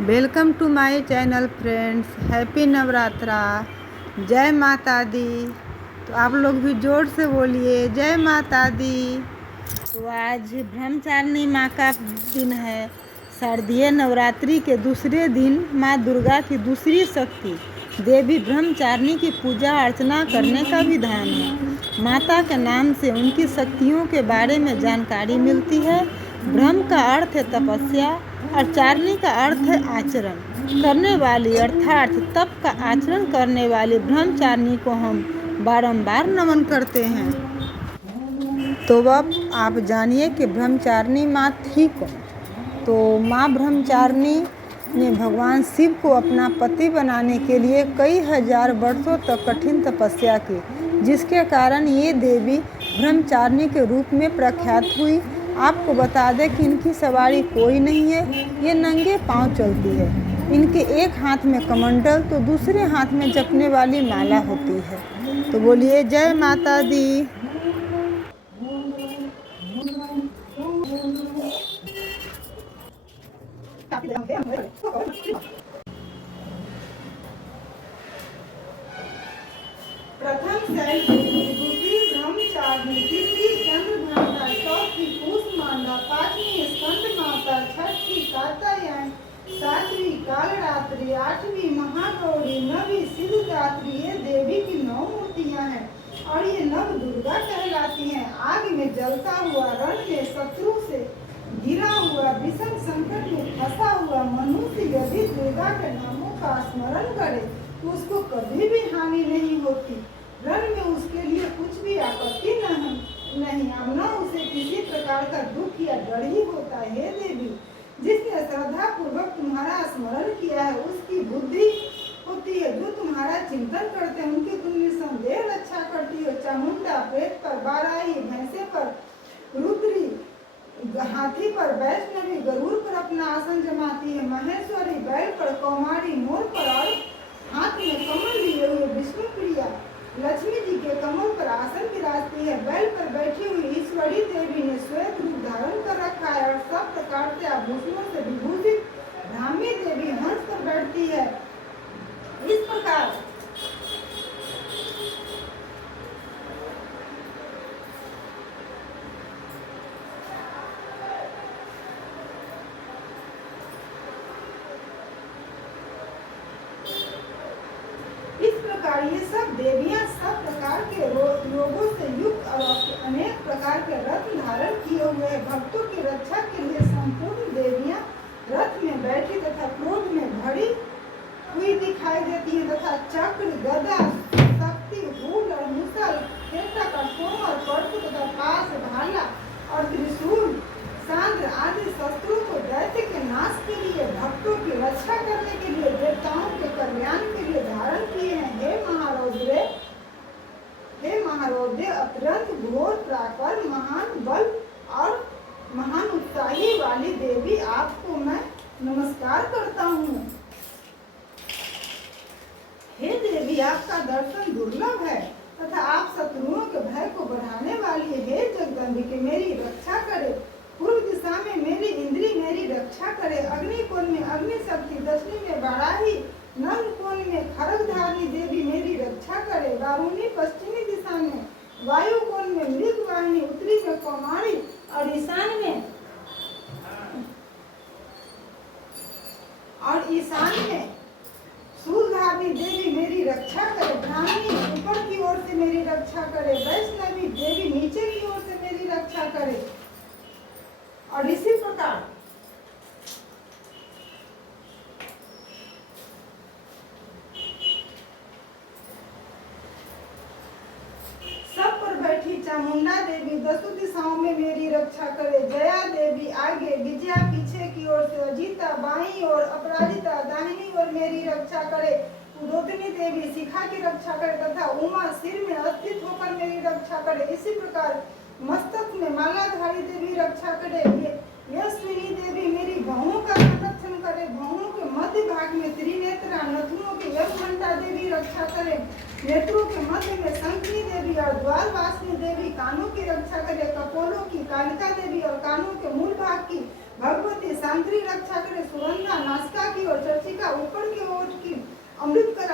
Welcome to my channel friends. Happy Navratra. जय माता दी। तो आप लोग भी जोर से बोलिए जय माता दी। तो आज ब्रह्मचारिणी माँ का दिन है। शारदीय नवरात्रि के दूसरे दिन माँ दुर्गा की दूसरी शक्ति देवी ब्रह्मचारिणी की पूजा अर्चना करने का विधान है। माता के नाम से उनकी शक्तियों के बारे में जानकारी मिलती है। ब्रह्म का अर्थ है तपस्या और चारिणी का अर्थ है आचरण करने वाली, अर्थात तप का आचरण करने वाली ब्रह्मचारिणी को हम बारंबार नमन करते हैं। तो अब आप जानिए कि ब्रह्मचारिणी माँ थी कौन। तो माँ ब्रह्मचारिणी ने भगवान शिव को अपना पति बनाने के लिए कई हजार वर्षों तक कठिन तपस्या की, जिसके कारण ये देवी ब्रह्मचारिणी के रूप में प्रख्यात हुई। आपको बता दें कि इनकी सवारी कोई नहीं है, ये नंगे पांव चलती है। इनके एक हाथ में कमंडल तो दूसरे हाथ में जपने वाली माला होती है। तो बोलिए जय माता दी। प्रथम शैलपुत्री, दूसरी ब्रह्मचारिणी, तीसरी चंद्रघंटा, चौथी कूष्मांडा, पांचवी स्कंदमाता, छठी कात्यायन, सातवीं कालरात्रि, आठवीं महागौरी, नवीं सिद्धदात्री। ये देवी की 9 मूर्तियां हैं और ये नव दुर्गा कहलाती हैं। आग में जलता हुआ, रण में शत्रु से गिरा हुआ, विषम संकट में फंसा हुआ मनुष्य यदि दुर्गा के नामों का स्मरण करे तो उसको कभी भी हानि नहीं होती। रण में उसके लिए कुछ भी आपत्ति नहीं, न उसे किसी प्रकार का दुख या डर ही होता है। हे देवी, जिसने श्रद्धा पूर्वक तुम्हारा स्मरण किया है उसकी बुद्धि होती है। जो तुम्हारा चिंतन करते हैं उनकी तुम निसंदेह रक्षा करती हो। चामुंडा प्रेत पर, बाराही भैंसे पर, रुद्री हाथी पर, वैष्णवी गरुड़ पर अपना आसन जमाती है। महेश्वरी बैल पर, कौमारी मोर पर और हाथ में कमल लिए हुए विष्णु प्रिया लक्ष्मी जी के कमल पर आसन विराजती है। बैल पर बैठी हुई ईश्वरी देवी ने श्वेत रूप धारण कर रखा है और सब प्रकार से आभूषणों से विभूषित ब्राह्मी देवी हंस पर बैठती है। इस प्रकार ये सब देवियां सब प्रकार के योगों से युक्त और अनेक प्रकार के रत्न धारण किए हुए हैं। भक्तों की रक्षा के लिए संपूर्ण देवियां रथ में बैठी तथा क्रोध में भरी हुई दिखाई देती हैं तथा चक्र, गदा, शक्ति, हूल और मुसल, खेता का सोम और पर्वत तथा पास, भाला और त्रिशूल, सांद्र आदि शस्त्रों को दैत्य के नाश के लिए, भक्तों की रक्षा करने के लिए, देवताओं के कल्याण के लिए धारण किए हैं। हे महारौद्र, अत्यंत घोर प्राकर, महान बल और महान उत्साही वाली देवी, आपको मैं नमस्कार करता हूँ। हे देवी, आपका दर्शन दुर्लभ है तथा आप शत्रुओं के भय को बढ़ाने वाली है। हे जगदम्बिके, मेरी रक्षा करे। पूर्व दिशा में मेरी इंद्री मेरी रक्षा करे। अग्नि कोण में अग्नि शक्ति, दक्षिण में बाराही, नव कोण में खरगधारिणी देवी मेरी रक्षा करे। वारुणी, पश्चिमी दिशा में वायु कोण में मृगवाहिनी, उत्तरी में कौमारी और ईशान में शूलधारिणी देवी मेरी रक्षा करे। ब्राह्मणी ऊपर की ओर से मेरी रक्षा करे। वैष्णवी देवी नीचे की ओर से मेरी रक्षा करे। और इसी प्रकार सब पर बैठी चामुंडा देवी दसों दिशाओं में मेरी रक्षा करे। जया देवी आगे, विजया पीछे की ओर से, अजिता बाईं ओर, अपराजिता दाहिनी ओर मेरी रक्षा करे। उदोतनी देवी शिखा की रक्षा करे तथा उमा सिर में स्थित होकर मेरी रक्षा करे। इसी प्रकार मस्तक में मालाधारी देवी रक्षा करे। यशस्विनी देवी मेरी बाहों का संरक्षण करे। बाहों के मध्य भाग में त्रिनेत्रा, नथुनों की यशघंटा देवी रक्षा करे। नेत्रों के मध्य में शंखनी देवी और द्वारवासिनी देवी कानों की रक्षा करे। कपोलों की कालिका देवी और कानों के मूल भाग की भगवती सांत्री रक्षा करे। सुगंधा नासिका की और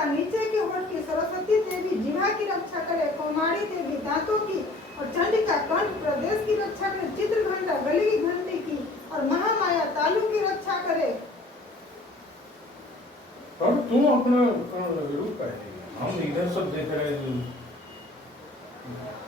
नीचे के होठ की सरस्वती देवी जिह्वा की रक्षा करे, कौमारी देवी दांतों की, और चंडिका कंठ प्रदेश की रक्षा करे, चित्रघंटा गले की घंटी की, और महामाया तालु की रक्षा करे। अब तुम अपना रूप काटे, हम इधर सब देख रहे हैं।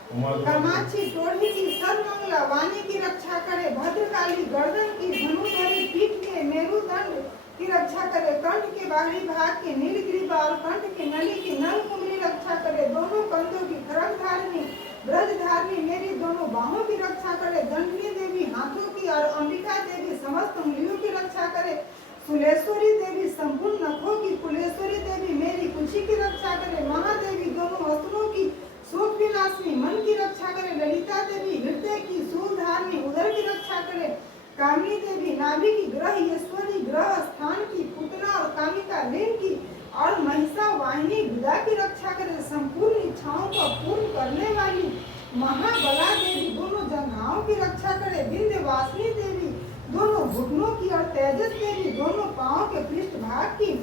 कामाक्षी टोढ़ी की सर्वमंगला वाणी की रक्षा करे, भद्रकाली गर्दन की, धनुधरी पीठ के, मेरुदंड की रक्षा करे, कंठ के बाहरी भाग की, नीलग्रीवा और कंठ की नली की नल कुंडली रक्षा करे, दोनों कंधों की खरग धारणी, ब्रज धारणी मेरी दोनों बाहों की रक्षा करे, दंडनी देवी हाथों की, और अंबिका देवी समस्त उंगलियों की रक्षा करे, सुलेश्वरी देवी संपूर्ण नखों की, कुलेश्वरी देवी मेरी कुशी की रक्षा करे, महादेवी दोनों अस्त्रों की, शोक विनाशिनी मन की रक्षा करे, ललिता देवी हृदय की, शूलधारिणी उदर की रक्षा करे, कामिनी देवी नाभि की, ग्रह ईश्वरी ग्रह स्थान की, पुतना और कामिका लिंग की, और महिषा वाहिनी गुदा की रक्षा करे, संपूर्ण इच्छाओं को पूर्ण करने वाली महाबला देवी दोनों जंघाओं की रक्षा करे, विंध्यवासिनी देवी दोनों घुटनों की, और तेजस देवी दोनों पांवों के पृष्ठ भाग की,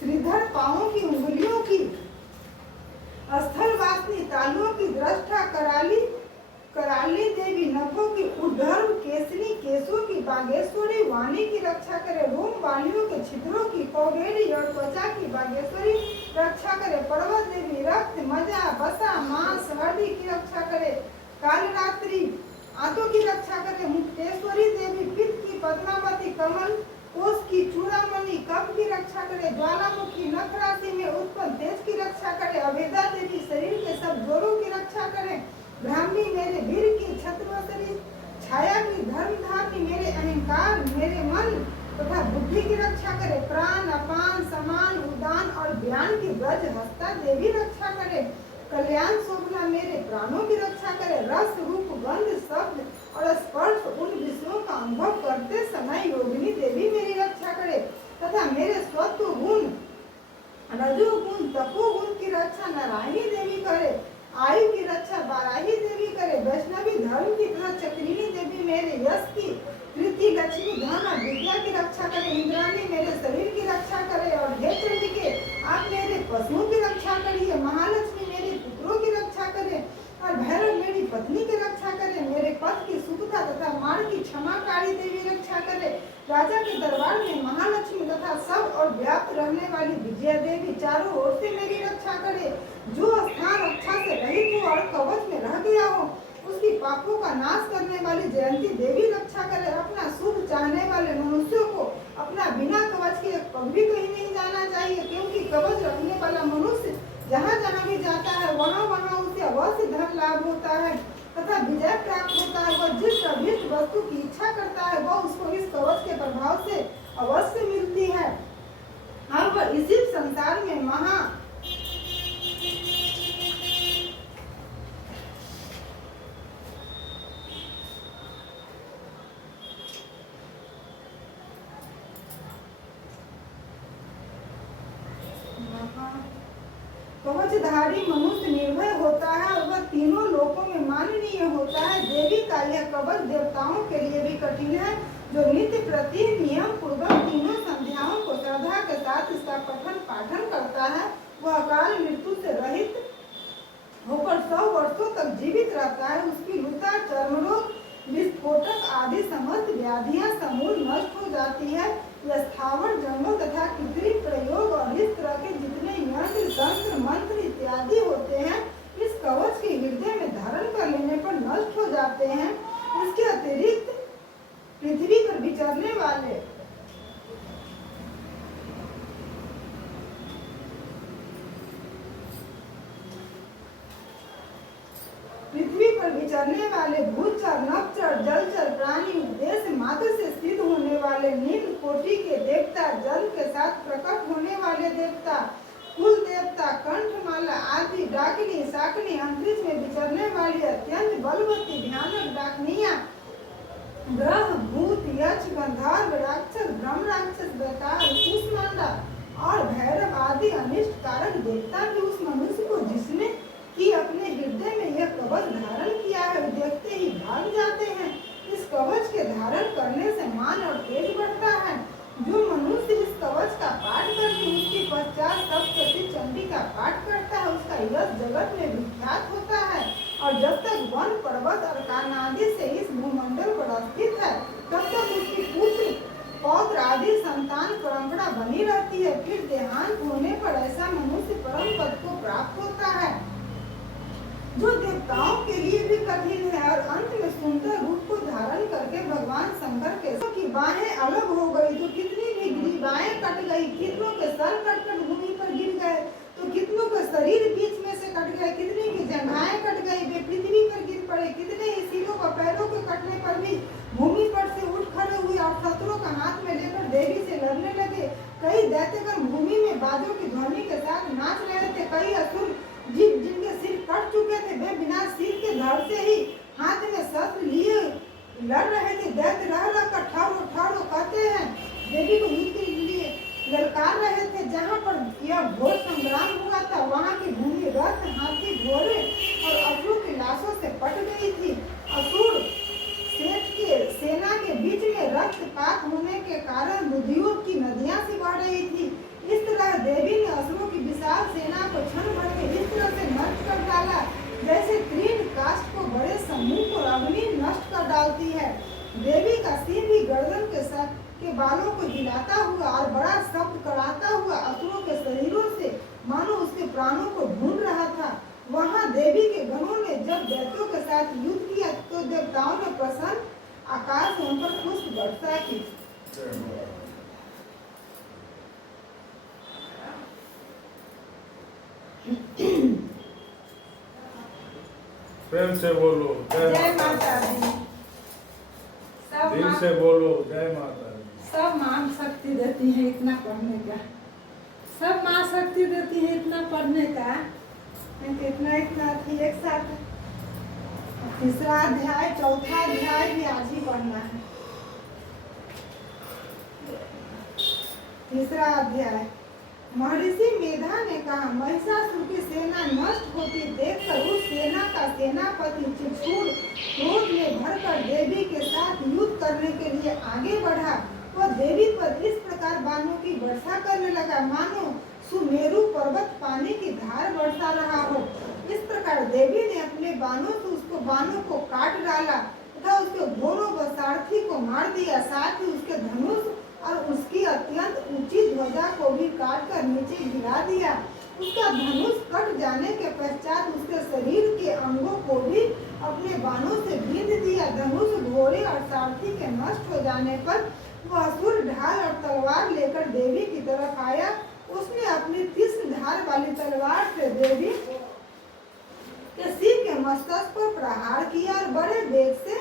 श्रीधर पांवों की उंगलियों की, स्थल वासिनी तालुओं की, दृष्टा कराली देवी नखों की, उद्धर्व केसरी केशों की, बागेश्वरी वाणी की रक्षा करे, रोम वालियों के छिद्रों की, कौगेरी और त्वचा की बागेश्वरी रक्षा करे, पर्वत देवी रक्त मजा बसा मांस हड्डी की रक्षा करे, कालरात्रि आंतों की रक्षा करे, मुक्तेश्वरी देवी पित्त की, पद्मावती कमल कोष की, चूड़ामणि कफ की रक्षा करे, ज्वालामुखी नख राशि में उत्पन्न तेज की रक्षा करे, अभेदा देवी शरीर के सब जोड़ों की रक्षा करे, ब्राह्मी मेरे वीर की, छत्रवसरी छाया की, धर्मधारिणी मेरे अहंकार मेरे मन तथा बुद्धि की रक्षा करे, प्राण अपान समान उदान और ज्ञान की ब्रज हस्ता देवी रक्षा करे, कल्याण शोभना मेरे प्राणों की रक्षा करे, रस रूप गंध शब्द और स्पर्श उन विषयों का अनुभव करते समय योगिनी देवी मेरी रक्षा करे, तथा मेरे स्वत्व गुण रजोगुण तपोगुण की रक्षा नारायणी देवी करे, आयु की रक्षा बाराही देवी करे, वैष्णवी धर्म की तथा चक्रिणी देवी मेरे यश की, प्रीति लक्ष्मी धन और विद्या की रक्षा करे, इंद्राणी मेरे शरीर की रक्षा करे, और हे चंडिके आप मेरे पशुओं की रक्षा करिए, महालक्ष्मी मेरे पुत्रों की रक्षा करे, और भैरव मेरी पत्नी की रक्षा करे, मेरे पथ की सुखता तथा मार्ग की क्षमाकारी देवी रक्षा करे, राजा के दरबार में महालक्ष्मी तथा सब और व्याप्त रहने वाली विजया देवी चारों ओर से मेरी रक्षा करे, जो स्थान रक्षा से रहित हो और कवच में रह गया हो उसकी पापों का नाश करने वाली जयंती देवी रक्षा करे, अपना शुभ चाहने वाले मनुष्यों को अपना बिना कवच के कभी कहीं नहीं जाना चाहिए, क्योंकि कवच रखने वाला मनुष्य जहाँ जहाँ भी जाता है वहाँ वहाँ उसे अवश्य धन लाभ होता है तथा विजय प्राप्त होता है। वह जिस अभीष्ट वस्तु की इच्छा करता है वह उसको इस कवच के प्रभाव से अवश्य मिलती है। अब इसी संसार में कवचधारी मनुष्य निर्भय होता है और वह तीनों लोकों में माननीय होता है। देवी का यह कवच देवताओं के लिए भी कठिन है। जो नित्य प्रति नियम पूर्वक तीनों संध्याओं को श्रद्धा के साथ इसका पठन पाठन करता है वह अकाल मृत्यु से रहित होकर 100 वर्षों तक जीवित रहता है। उसकी लुता चर्म रोग विस्फोटक आदि समस्त व्याधियां समूल नष्ट हो जाती है। यह स्थावर जंगल तथा कृत्रिम प्रयोग और इस तरह के जितने यंत्र तंत्र मंत्र इत्यादि होते हैं इस कवच के हृदय में धारण कर लेने पर नष्ट हो जाते हैं। इसके अतिरिक्त पृथ्वी पर विचरने वाले भूचर नभचर जलचर प्राणी उपदेश मात्र से सिद्ध होने वाले निम्न कोटि के देवता, जल के साथ प्रकट होने वाले देवता, कुल देवता, कंठमाला आदि डाकिनी शाकिनी, अंतरिक्ष में विचरने वाली अत्यंत बलवती भयानक डाकनियां, ग्रह भूत यक्ष गंधर्व राक्षस ब्रह्म राक्षस बेताल कुष्मांडा और भैरव आदि अनिष्ट कारक देवता भी उस मनुष्य को जिसने कि अपने हृदय में यह कवच धारण किया है देखते ही भाग जाते हैं। इस कवच के धारण करने से मान और तेज बढ़ता है। जो मनुष्य इस कवच का पाठ करके उसके पश्चात सप्तशती चंडी पर्वत और कानादि से इस भूमंडल पर स्थित है, तब तक उसकी पुत्र पौत्र आदि संतान परंपरा बनी रहती है। फिर देहांत होने पर ऐसा मनुष्य परम पद को प्राप्त होता है, जो देवताओं के लिए भी कठिन है, और अंत में सुंदर रूप को धारण करके भगवान शंकर के की बाहें अलग हो गई तो कितनी भी ग्रीवाएं कट गई, कितनों के सर कट भूमि पर गिर गए तो कितनों के शरीर बीच में से कट गए, कितनी की जंघाएं कट गई, वे पृथ्वी पर गिर पड़े, कितने ही सिरों व पैरों के कटने पर भी भूमि पर से उठ खड़े हुए और शत्रुओं का हाथ में लेकर देवी से लड़ने लगे। कई दैत्यगण भूमि में बाजों की ध्वनि के साथ नाच रहे थे। कई असुर जिनके सिर कट चुके थे, वे बिना सिर के धड़ से ही हाथ में शस्त्र लिए लड़ रहे थे। दैत्य रह रहकर ठारो ठारो कहते हैं, देवी को युद्ध के लिए ललकार रहे थे। जहाँ पर यह घोर संग्राम हुआ था, वहाँ की भूमि रथ, हाथी, घोड़े और असुरों की लाशों से पट गई थी। असुर सेना के बीच में रक्तपात होने के कारण बुधियों की नदियां से बह रही थी। इस तरह देवी ने असुरों की विशाल सेना को क्षण भर में इस तरह से नष्ट कर डाला, जैसे तृण काष्ठ को बड़े समूह को अग्नि नष्ट कर डालती है। देवी का सिर भी गर्दन के बालों को हिलाता हुआ और बड़ा शब्द कराता हुआ असुरों के शरीरों से मानो उसके प्राणों को ढूंढ रहा था। वहां देवी के गणों ने जब दैत्यों के साथ युद्ध किया तो देवताओं ने प्रसन्न आकाश उन पर पुष्प वर्षा की। प्रेम से बोलो जय माता दी। दिल से बोलो जय माता दी। सब माँ शक्ति देती है इतना पढ़ने का, सब माँ शक्ति देती है इतना पढ़ने का। इतना थी एक साथ। तीसरा अध्याय चौथा अध्याय भी आज ही पढ़ना है। तीसरा अध्याय। महर्षि मेधा ने कहा, महिषासुर की सेना नष्ट होती देखकर उस सेना का सेनापति चिक्षुर क्रोध में भरकर देवी के साथ युद्ध करने के लिए आगे बढ़ा। वह देवी पर इस प्रकार बाणों की वर्षा करने लगा, मानो सुमेरु पर्वत पानी की धार बरसा रहा हो। इस प्रकार देवी ने अपने बाणों को काट डाला तथा उसके घोड़ों व सारथी को मार दिया। साथ ही उसके धनुष और उसकी अत्यंत ऊंची ध्वजा को भी काटकर नीचे गिरा दिया। उसका धनुष कट जाने के पश्चात उसके शरीर के अंगों को भी अपने बाणों से बींध दिया। धनुष, घोड़े और सारथी के नष्ट हो जाने पर वह असुर ढाल और तलवार लेकर देवी की तरफ आया। उसने अपनी तीक्ष्ण धार वाली तलवार से देवी के सिर के मस्तक पर प्रहार किया और बड़े वेग से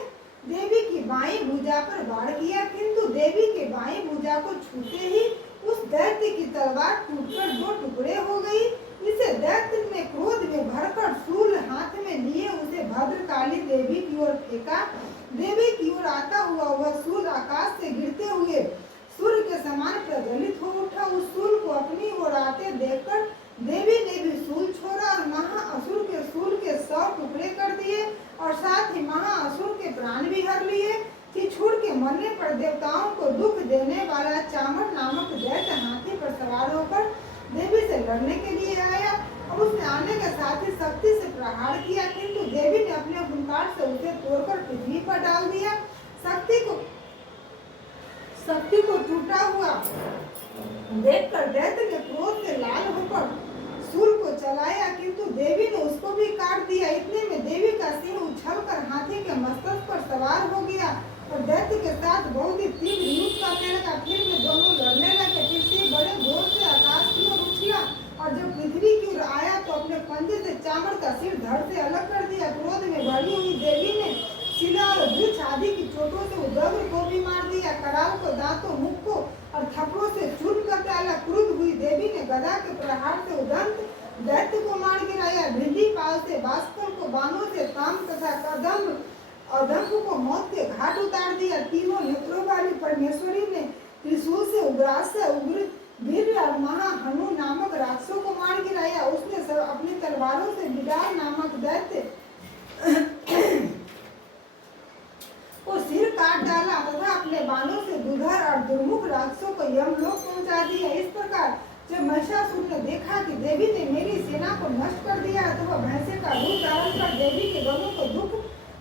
देवी की बाईं भुजा पर वार किया, किंतु देवी के बाईं भुजा को छूते ही उस दैत्य की तलवार टूटकर दो टुकड़े हो गई। इसे दैत्य ने क्रोध में भरकर शूल हाथ में लिए उसे भद्रकाली देवी की ओर फेंका। देवी की ओर आता हुआ वह शूल आकाश से गिरते हुए सूर्य के समान प्रज्वलित हो उठा। उस शूल को अपनी ओर आते देखकर देवी ने भी शूल छोड़ा और महाअसुर के शूल के 100 टुकड़े कर दिए और साथ ही महाअसुर के प्राण भी हर लिए। चिक्षुर के मरने पर देवताओं को दुख देने वाला चामर नामक दैत्य हाथी पर सवार होकर देवी से लड़ने के लिए आया और उसने आने के साथ ही शक्ति से प्रहार किया, किंतु देवी ने अपने हुंकार से उसे तोड़कर पृथ्वी पर डाल दिया। शक्ति को टूटा हुआ देखकर दैत्य ने क्रोध से लाल होकर शूल को चलाया, किंतु देवी ने उसको भी काट दिया। इतने में देवी का सिंह उछलकर हाथी के मस्तक पर सवार हो गया और दैत्य के साथ बहुत ही तीव्र युद्ध करने लगा। फिर वे दोनों लड़ने लगे। फिर से बड़े जोर से आकाश की ओर उछला और जब पृथ्वी की ओर आया तो अपने पंजे से चामड़ का सिर धड़ से अलग कर दिया। क्रोध में भरी हुई देवी ने शिला और वृक्ष आदि की चोटों से उदग्र को भी मार दिया। कराल को, दांतों, मुख को और थप्पड़ों से चूर्ण कर डाला। क्रुद्ध हुई देवी ने गदा के प्रहार से उदंत दैत्य को मार गिराया। भिंडी पाल से बाष्कल को बाणों से ताम तथा अदम्भ को मौत के घाट उतार दिया। तीनों नेत्रों वाली परमेश्वरी ने त्रिशूल से उग्रास्य, उग्र वीर और महाहनु नामक राक्षसों को मार गिराया। उसने सब अपनी तलवारों से बिडाल नामक दैत्य को सिर काट डाला तथा अपने बाणों से दुधर और दुर्मुख राक्षसों को यमलोक पहुंचा दिया। इस प्रकार जब महिषासुर ने देखा कि देवी ने मेरी सेना को नष्ट कर दिया तो वह भैंसे का रूप धारण कर देवी के गणों को दुख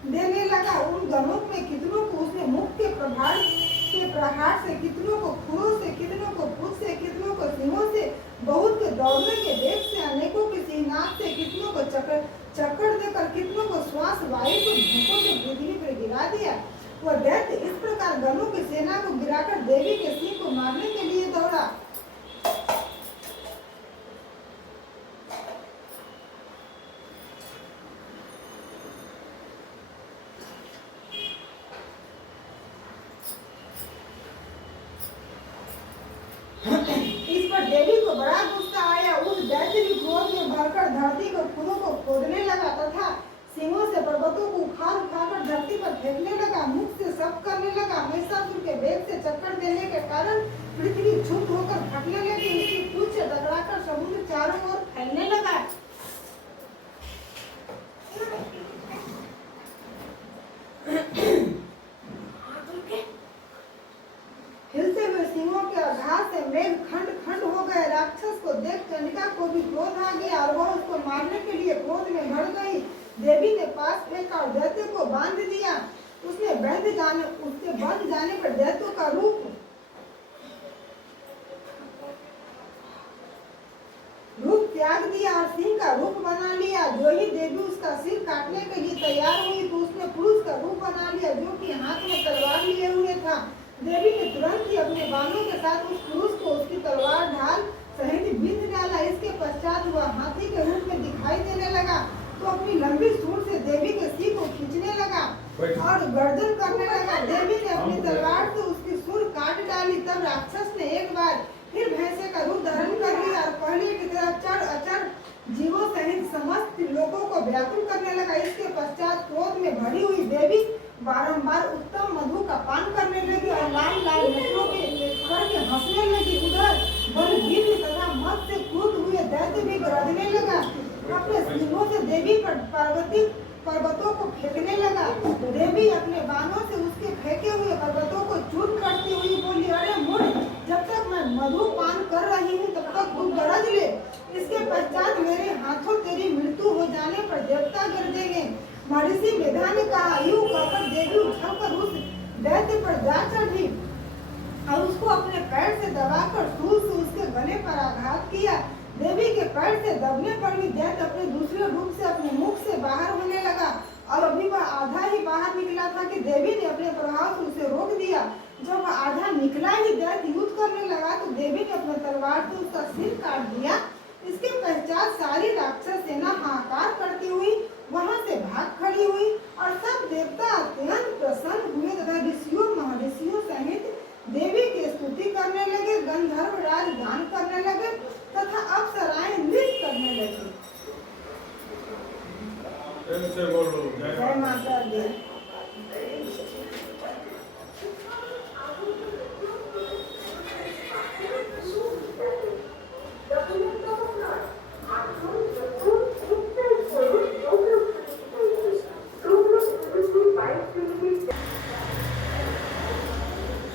देने लगा। उन गणों में कितनों को उसने मुख के प्रहार से, कितनों को खुरों से, कितनों को पूंछ से, कितनों को सींगों से, बहुत के दौड़ने के वेग से, अनेकों के सिंहनाद से, कितनों को चक्कर देकर, कितनों को श्वास वायु को झोंकों से पृथ्वी पर गिरा दिया। वह दैत्य इस प्रकार गणों की सेना को गिराकर देवी के सिंह को मारने के लिए दौड़ा। इस पर देवी को बड़ा गुस्सा आया। उस दैत्य भी क्रोध में भरकर धरती को खुदों को खोदने लगा तथा सिंहों से पर्वतों को उखाड़ धरती पर फेंकने लगा। मुख से शब्द करने लगा। महिषासुर के वेग से चक्कर देने के कारण पृथ्वी क्षुब्ध होकर फटने लगी। उसकी पूंछ से टकराकर समुद्र चारों ओर फैलने लगा। हिलते हुए सिंहों के आघात से मेघ खंड खंड हो गए। राक्षस को देख चंडिका को भी क्रोध आ गया और वह उसको मारने के लिए क्रोध में भर गई। देवी ने पास फेंका और दैत्य को बांध दिया। उसके बंध जाने पर दैत्य का रूप त्याग दिया और सिंह का रूप बना लिया। जो ही देवी उसका सिर काटने के लिए तैयार हुई तो उसने पुरुष का रूप बना लिया, जो कि हाथ में तलवार लिए हुए था। देवी ने तुरंत ही अपने बाणों के साथ उस पुरुष को उसकी तलवार ढाल सहित बींध डाला। इसके पश्चात वह हाथी के रूप में दिखाई देने लगा तो अपनी लंबी सूंड से देवी के सिर को खींचने लगा और गर्दन करने लगा। देवी ने अपनी तलवार से उसकी सूंड काट डाली। तब राक्षस ने एक बार फिर भैंसे का रूप धारण कर लिया और पहले की तरह चढ़ अचढ़ जीवों सहित समस्त लोगों को व्याकुल करने लगा। इसके पश्चात क्रोध में भरी हुई देवी बारंबार उत्तम मधु का पान करने लगी और लाल लाल नेत्रों के करके हंसने लगी। उधर बलवीर तथा मत से क्रुद्ध हुए दैत्य भी गरजने लगा। अपने सिंहों से देवी पर पर्वतों को फेंकने लगा। देवी अपने बाणों से उसके फेंके हुए पर्वतों को चूर्ण करती हुई बोली, अरे मूढ़, जब तक मैं मधु पान कर रही हूँ तब तक तू गरज ले। इसके पश्चात मेरे हाथों तेरी मृत्यु हो जाने पर देवता गरजेंगे। महर्षि मेधा ने कहा। यूं कहकर देवी उछलकर उस दैत्य पर जा चढ़ी और उसको अपने पैर से दबाकर सूल से उसके गले पर आघात किया। देवी के पैर से दबने पर भी दैत्य अपने दूसरे रूप से अपने मुख से बाहर होने लगा और अभी वह आधा ही बाहर निकला था कि देवी ने अपने प्रभाव से उसे रोक दिया। जब वह आधा निकला ही दैत्य युद्ध करने लगा तो देवी ने अपने तलवार से उसका सिर काट दिया। इसके पश्चात सारी राक्षस सेना हाहाकार करती हुई वहां से भाग खड़ी हुई और सब देवता अत्यंत प्रसन्न हुए तथा ऋषियों महर्षियों सहित देवी की स्तुति करने लगे। गंधर्व राज गान करने लगे तथा अप्सराएं नृत्य करने लगी। जय माता दी।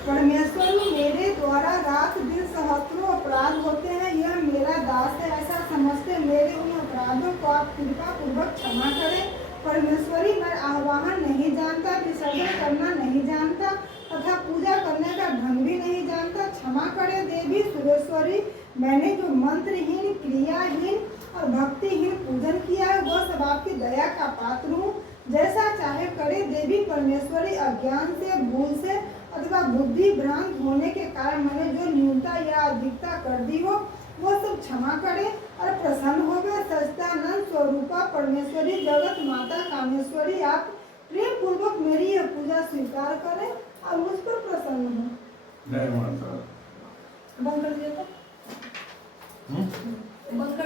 परमेश्वर मेरे द्वारा रात दिन सहस्त्रों अपराध होते हैं, यह मेरा दास है ऐसा समझते मेरे उन अपराधों को आप कृपा पूर्वक क्षमा करें। परमेश्वरी, मैं आह्वान नहीं जानता, विसर्जन करना नहीं जानता तथा पूजा करने का ढंग भी नहीं जानता, क्षमा करें। देवी सुरेश्वरी, मैंने जो मंत्रहीन, क्रियाहीन और भक्तिहीन पूजन किया है वह सब आपकी दया का पात्र हूँ। जैसा चाहे करे। देवी परमेश्वरी, अज्ञान से, भूल से अथवा बुद्धि भ्रांत होने के कारण मैंने जो न्यूनता या अधिकता कर दी हो वो सब क्षमा करे और प्रसन्न हो गए। सच्चिदानंद स्वरूपा परमेश्वरी, जगत माता कामेश्वरी, आप प्रेम पूर्वक मेरी यह पूजा स्वीकार करें और मुझ पर प्रसन्न हो। जय माता। बंद कर दिया था। बंद कर